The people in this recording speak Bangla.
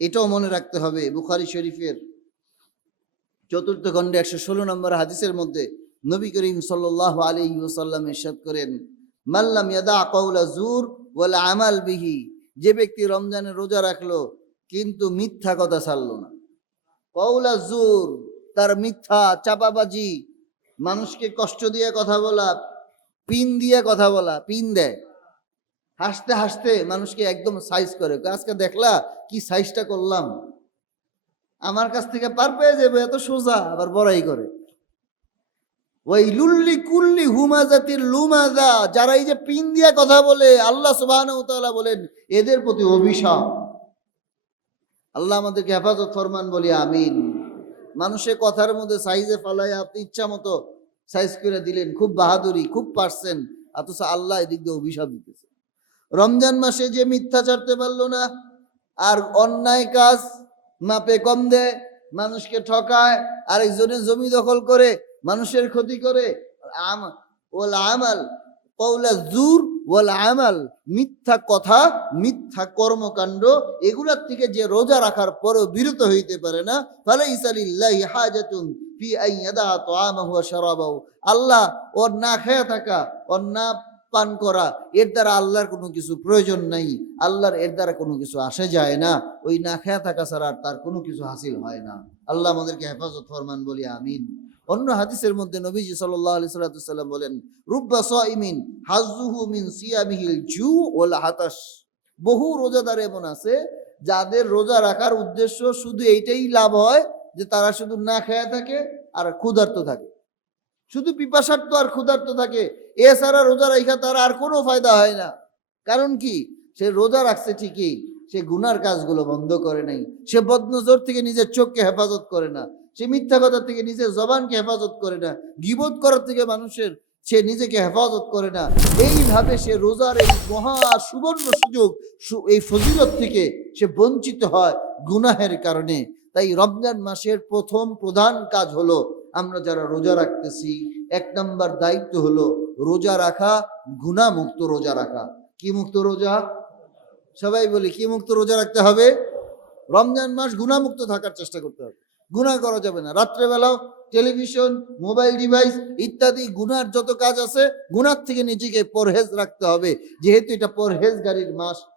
এটাও মনে রাখতে হবে, বুখারি শরীফের চতুর্থ খণ্ডে একশো ষোলো নম্বর হাদিসের মধ্যে নবী করিম সাল্লাহ আলী ওসাল্লাম ইরশাদ করেন মাল্লাম ইয়াদা কৌলা জুর ওয়ালা আমাল বিহি যে ব্যক্তি রমজানে রোজা রাখল কিন্তু মিথ্যা কথা ছাড়লো না। কৌলা জুর তার মিথ্যা, চাপাবাজি, মানুষকে কষ্ট দিয়ে কথা বলা, পিন দিয়ে কথা বলা, পিন দেয়। হাসতে হাসতে মানুষকে একদম সাইজ করে। আজকে দেখলা কি সাইজটা করলাম? আমার কাছ থেকে পার পেয়ে যাবে, এত সোজা। আবার বড়াই করে। ওই লুল্লি কুল্লি হুমাজাতির লুমাজা যারা এই যে পিন দিয়ে কথা বলে, আল্লাহ সুবাহ বলেন, এদের প্রতি অভিশাপ। আল্লাহ আমাদেরকে হেফাজত ফরমান, বলি আমিন। মানুষের কথার মধ্যে সাইজে ফালাই আপনি ইচ্ছা মতো সাইজ করে দিলেন, খুব বাহাদুরি, খুব পারছেন অথচ আল্লাহ এদিক দিয়ে অভিশাপ দিতেছে। রমজান মাসে যে মিথ্যা ছাড়তে পারল না, আর অন্যায় কাজ মাপে কম দেয়, মানুষকে ঠকায়, আরেকজনের জমি দখল করে, মানুষের ক্ষতি করে। ওল আমাল কৌলা জুর, ওয়াল আমাল, মিথ্যা কথা, মিথ্যা কর্মকাণ্ড, এগুলার থেকে যে রোজা রাখার পরেও বিরত হইতে পারে না ফালে ইসালিল্লাহি হাজাতুন ফি আন ইয়াদা তাআমাহু ওয়া আল্লাহ ওর না খেয়ে থাকা, ওর না পান করা, এর দ্বারা আল্লাহর কোনো কিছু প্রয়োজন নাই, আল্লাহর এর দ্বারা কোনো কিছু আসে যায় না, ওই না খেয়ে থাকা ছাড়া তার কোনো কিছু হাসিল হয় না। আল্লাহ আমাদেরকে হেফাজত ফরমান বলি, আমিন। অন্য হাদিসের মধ্যে নবীজি সাল্লাল্লাহু আলাইহি সাল্লাম বলেন, রুব্বা সাইমিন হাজুহু মিন সিয়ামিহিল জু ওয়াল হাতাশ। বহু রোজাদার এমন আছে, যাদের রোজা রাখার উদ্দেশ্য শুধু এইটাই লাভ হয় যে তারা শুধু না খেয়ে থাকে আর ক্ষুধার্ত থাকে। শুধু পিপাসার্থ আর ক্ষুধার্ত থাকে এছাড়া রোজা রাখা তার আর কোনো ফায়দা হয় না। কারণ কি? সে রোজা রাখছে ঠিকই, সে গুনার কাজগুলো বন্ধ করে নাই, সে বদনজর থেকে নিজের চোখকে হেফাজত করে না, সে মিথ্যা কথা থেকে নিজের জবানকে হেফাজত করে না গিবোধ করার থেকে মানুষের সে নিজেকে হেফাজত করে না। এইভাবে সে রোজার এই মহা সুবর্ণ সুযোগ এই ফজিলত থেকে সে বঞ্চিত হয় গুনাহের কারণে। তাই রমজান মাসের প্রথম প্রধান কাজ হলো আমরা যারা রোজা রাখতেছি, এক নম্বর দায়িত্ব হলো রোজা রাখা গুণা মুক্ত রোজা রাখা। কি মুক্ত রোজা? সবাই বলি, কি মুক্ত রোজা রাখতে হবে? রমজান মাস গুণামুক্ত থাকার চেষ্টা করতে হবে। গুণা করা যাবে না। রাত্রেবেলাও টেলিভিশন, মোবাইল ডিভাইস ইত্যাদি গুনার যত কাজ আছে গুনার থেকে নিজেকে পরহেজ রাখতে হবে। যেহেতু এটা পরহেজগারির মাস